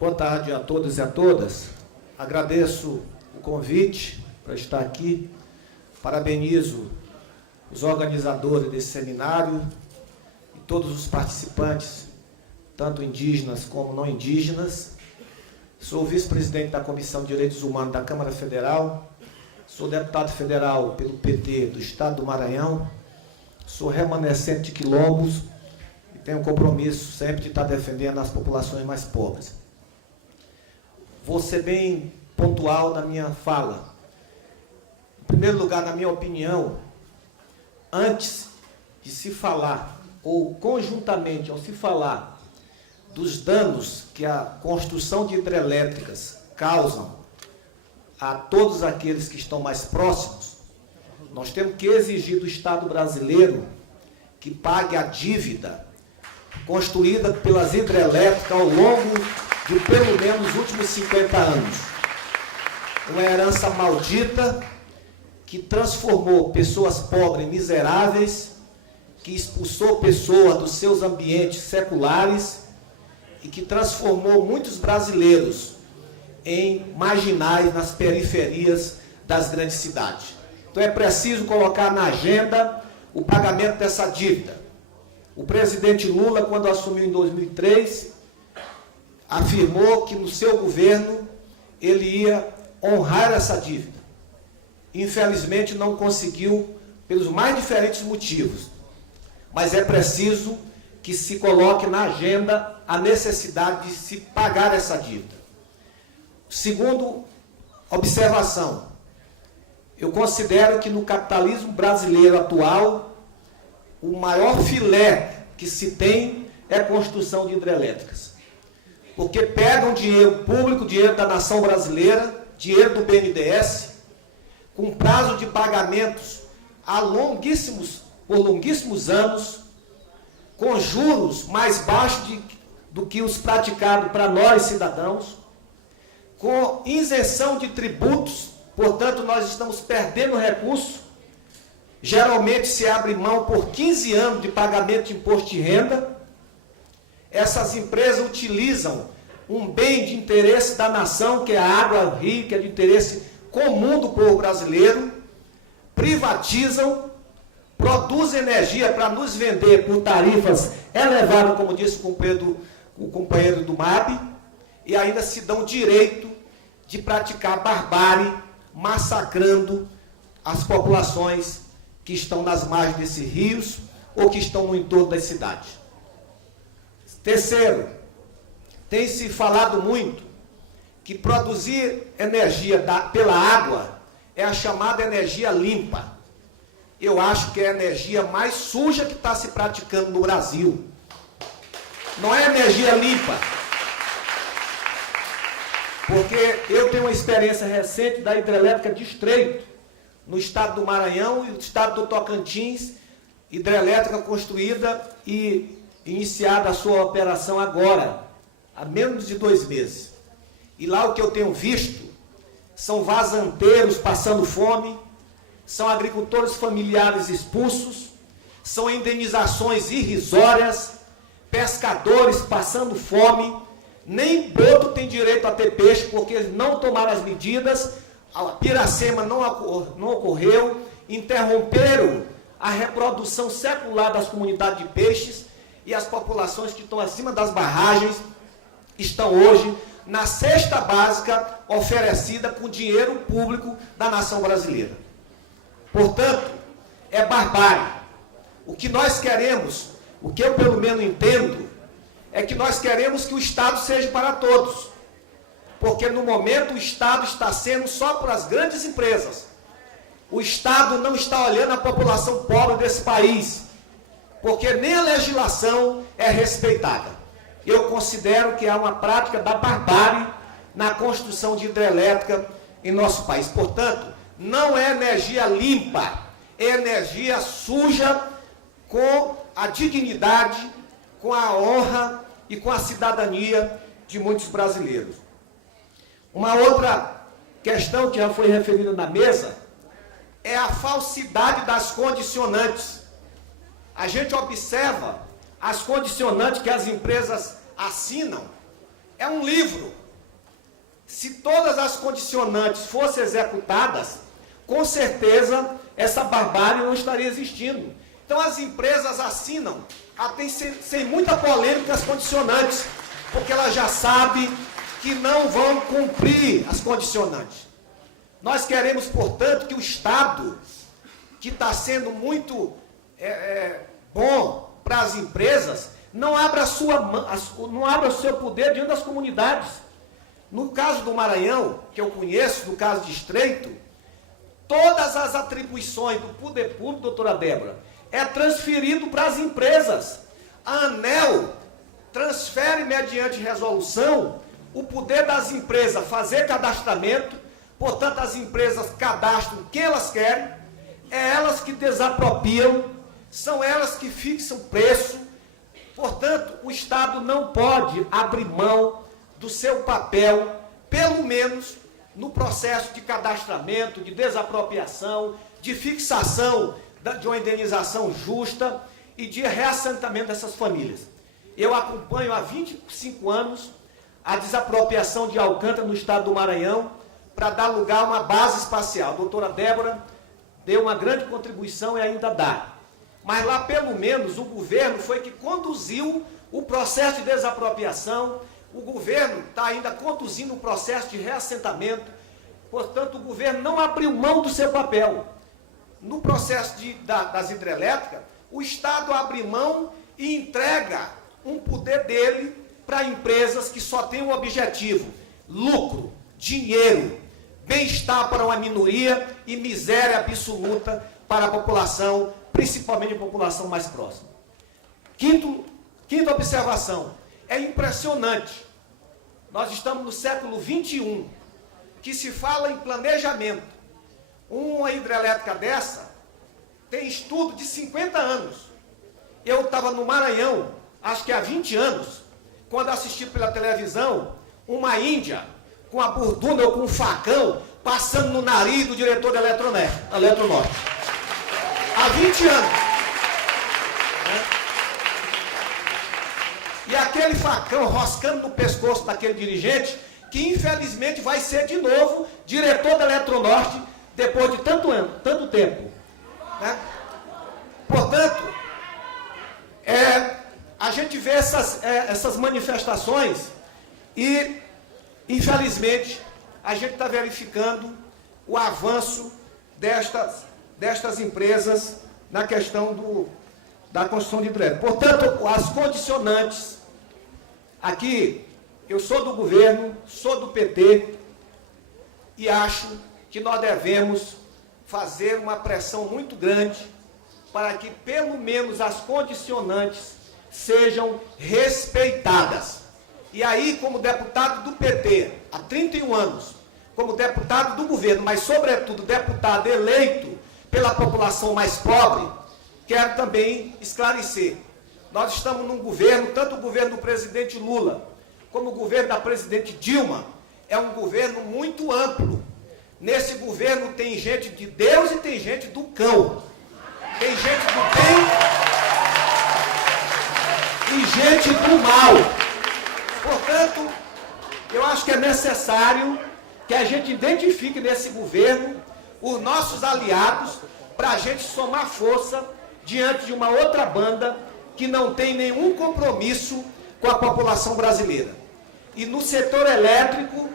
Boa tarde a todos e a todas. Agradeço o convite para estar aqui. Parabenizo os organizadores desse seminário e todos os participantes, tanto indígenas como não indígenas. Sou vice-presidente da Comissão de Direitos Humanos da Câmara Federal, sou deputado federal pelo PT do Estado do Maranhão, sou remanescente de quilombos e tenho compromisso sempre de estar defendendo as populações mais pobres. Vou ser bem pontual na minha fala. Em primeiro lugar, na minha opinião, antes de se falar, ou conjuntamente ao se falar dos danos que a construção de hidrelétricas causam a todos aqueles que estão mais próximos, nós temos que exigir do Estado brasileiro que pague a dívida construída pelas hidrelétricas ao longo de pelo menos os últimos 50 anos. Uma herança maldita que transformou pessoas pobres em miseráveis, que expulsou pessoas dos seus ambientes seculares e que transformou muitos brasileiros em marginais nas periferias das grandes cidades. Então é preciso colocar na agenda o pagamento dessa dívida. O presidente Lula, quando assumiu em 2003, afirmou que no seu governo ele ia honrar essa dívida. Infelizmente não conseguiu pelos mais diferentes motivos, mas é preciso que se coloque na agenda a necessidade de se pagar essa dívida. Segundo observação, eu considero que no capitalismo brasileiro atual, o maior filé que se tem é a construção de hidrelétricas. Porque pegam dinheiro público, dinheiro da nação brasileira, dinheiro do BNDES, com prazo de pagamentos por longuíssimos anos, com juros mais baixos do que os praticados para nós, cidadãos, com isenção de tributos, portanto, nós estamos perdendo recurso. Geralmente se abre mão por 15 anos de pagamento de imposto de renda. Essas empresas utilizam um bem de interesse da nação, que é a água rio, que é de interesse comum do povo brasileiro, privatizam, produzem energia para nos vender por tarifas elevadas, como disse o companheiro do MAB, e ainda se dão direito de praticar barbárie, massacrando as populações que estão nas margens desses rios ou que estão no entorno das cidades. Terceiro, tem se falado muito que produzir energia pela água é a chamada energia limpa. Eu acho que é a energia mais suja que está se praticando no Brasil. Não é energia limpa. Porque eu tenho uma experiência recente da hidrelétrica de Estreito, no estado do Maranhão e no estado do Tocantins, hidrelétrica construída e iniciada a sua operação agora, há menos de 2 meses. E lá o que eu tenho visto são vazanteiros passando fome, são agricultores familiares expulsos, são indenizações irrisórias, pescadores passando fome, nem boto tem direito a ter peixe porque eles não tomaram as medidas, a piracema não ocorreu, interromperam a reprodução secular das comunidades de peixes e as populações que estão acima das barragens estão hoje na cesta básica oferecida com dinheiro público da nação brasileira. Portanto, é barbárie. O que nós queremos, o que eu pelo menos entendo, é que nós queremos que o Estado seja para todos. Porque no momento o Estado está sendo só para as grandes empresas. O Estado não está olhando a população pobre desse país, porque nem a legislação é respeitada. Eu considero que há uma prática da barbárie na construção de hidrelétrica em nosso país. Portanto, não é energia limpa, é energia suja com a dignidade, com a honra e com a cidadania de muitos brasileiros. Uma outra questão que já foi referida na mesa é a falsidade das condicionantes. A gente observa as condicionantes que as empresas assinam, é um livro. Se todas as condicionantes fossem executadas, com certeza essa barbárie não estaria existindo. Então as empresas assinam, até sem muita polêmica, as condicionantes, porque elas já sabem que não vão cumprir as condicionantes. Nós queremos, portanto, que o Estado, que está sendo muito bom para as empresas, não abra o seu poder diante das comunidades. No caso do Maranhão, que eu conheço, no caso de Estreito, todas as atribuições do poder público, doutora Débora, é transferido para as empresas. A ANEEL transfere, mediante resolução, o poder das empresas fazer cadastramento, portanto, as empresas cadastram o que elas querem, é elas que desapropriam, são elas que fixam preço. Portanto, o Estado não pode abrir mão do seu papel, pelo menos no processo de cadastramento, de desapropriação, de fixação de uma indenização justa e de reassentamento dessas famílias. Eu acompanho há 25 anos a desapropriação de Alcântara no estado do Maranhão para dar lugar a uma base espacial. A doutora Débora deu uma grande contribuição e ainda dá. Mas lá, pelo menos, o governo foi que conduziu o processo de desapropriação, o governo está ainda conduzindo o processo de reassentamento, portanto, o governo não abriu mão do seu papel. No processo das hidrelétricas, o Estado abre mão e entrega um poder dele para empresas que só têm um objetivo: lucro, dinheiro, bem-estar para uma minoria e miséria absoluta para a população, principalmente a população mais próxima. Quinta observação. É impressionante. Nós estamos no século XXI, que se fala em planejamento. Uma hidrelétrica dessa tem estudo de 50 anos. Eu estava no Maranhão, acho que há 20 anos, quando assisti pela televisão uma índia com a burduna ou com um facão passando no nariz do diretor da Eletronorte. Há 20 anos. E aquele facão roscando no pescoço daquele dirigente, que infelizmente vai ser de novo diretor da Eletronorte depois de tanto tempo. Né? Portanto, a gente vê essas manifestações e, infelizmente, a gente está verificando o avanço destas empresas na questão da construção de hidrelétrica. Portanto, as condicionantes, aqui, eu sou do governo, sou do PT, e acho que nós devemos fazer uma pressão muito grande para que, pelo menos, as condicionantes sejam respeitadas. E aí, como deputado do PT, há 31 anos, como deputado do governo, mas, sobretudo, deputado eleito pela população mais pobre, quero também esclarecer. Nós estamos num governo, tanto o governo do presidente Lula, como o governo da presidente Dilma, é um governo muito amplo. Nesse governo tem gente de Deus e tem gente do cão. Tem gente do bem e gente do mal. Portanto, eu acho que é necessário que a gente identifique nesse governo os nossos aliados para a gente somar força diante de uma outra banda que não tem nenhum compromisso com a população brasileira. E no setor elétrico,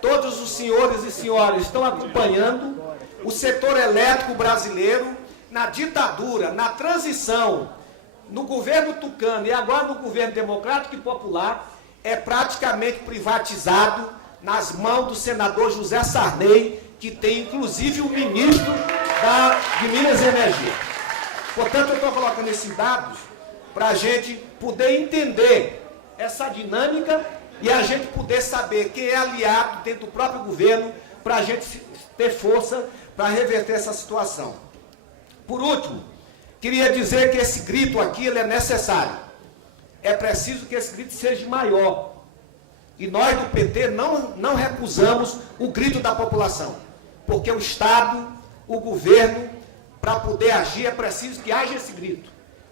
todos os senhores e senhoras estão acompanhando o setor elétrico brasileiro na ditadura, na transição, no governo tucano e agora no governo democrático e popular, é praticamente privatizado nas mãos do senador José Sarney, que tem inclusive o ministro de Minas e Energia. Portanto, eu estou colocando esses dados para a gente poder entender essa dinâmica e a gente poder saber quem é aliado dentro do próprio governo para a gente ter força para reverter essa situação. Por último, queria dizer que esse grito aqui ele é necessário. É preciso que esse grito seja maior. E nós do PT não recusamos o grito da população, porque o Estado, o governo, para poder agir é preciso que haja esse grito.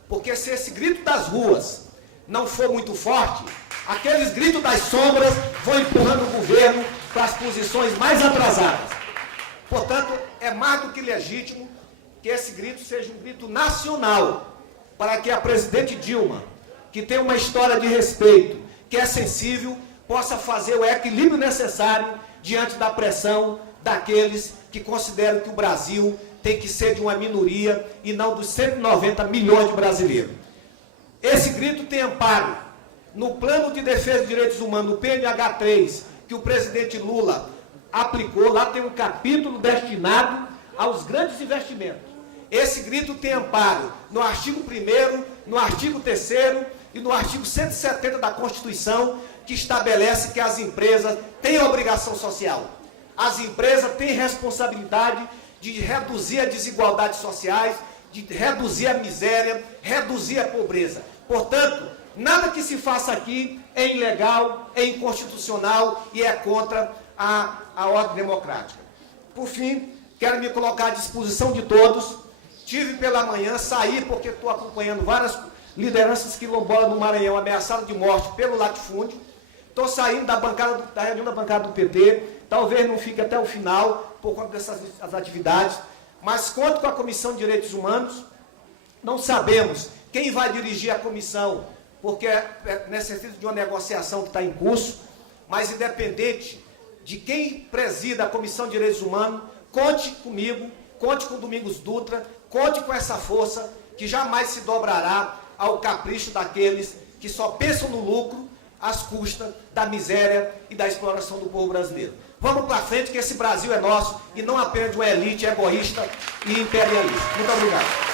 Porque se esse grito das ruas não for muito forte, Aqueles gritos das sombras vão empurrando o governo para as posições mais atrasadas. Portanto, é mais do que legítimo que esse grito seja um grito nacional, para que a presidente Dilma, que tem uma história de respeito, que é sensível, possa fazer o equilíbrio necessário diante da pressão daqueles que consideram que o Brasil tem que ser de uma minoria e não dos 190 milhões de brasileiros. Esse grito tem amparo no Plano de Defesa dos Direitos Humanos, no PNH 3, que o presidente Lula aplicou. Lá tem um capítulo destinado aos grandes investimentos. Esse grito tem amparo no artigo 1º, no artigo 3º e no artigo 170 da Constituição, que estabelece que as empresas têm obrigação social. As empresas têm responsabilidade de reduzir as desigualdades sociais, de reduzir a miséria, reduzir a pobreza. Portanto, nada que se faça aqui é ilegal, é inconstitucional e é contra a ordem democrática. Por fim, quero me colocar à disposição de todos. Tive pela manhã, saí porque estou acompanhando várias lideranças quilombolas no Maranhão ameaçadas de morte pelo latifúndio. Estou saindo da reunião da bancada do PT, talvez não fique até o final, por conta dessas atividades, mas conto com a Comissão de Direitos Humanos. Não sabemos quem vai dirigir a comissão, porque necessita de uma negociação que está em curso, mas independente de quem presida a Comissão de Direitos Humanos, conte comigo, conte com o Domingos Dutra, conte com essa força que jamais se dobrará ao capricho daqueles que só pensam no lucro às custas da miséria e da exploração do povo brasileiro. Vamos para frente, que esse Brasil é nosso e não apenas de uma elite egoísta e imperialista. Muito obrigado.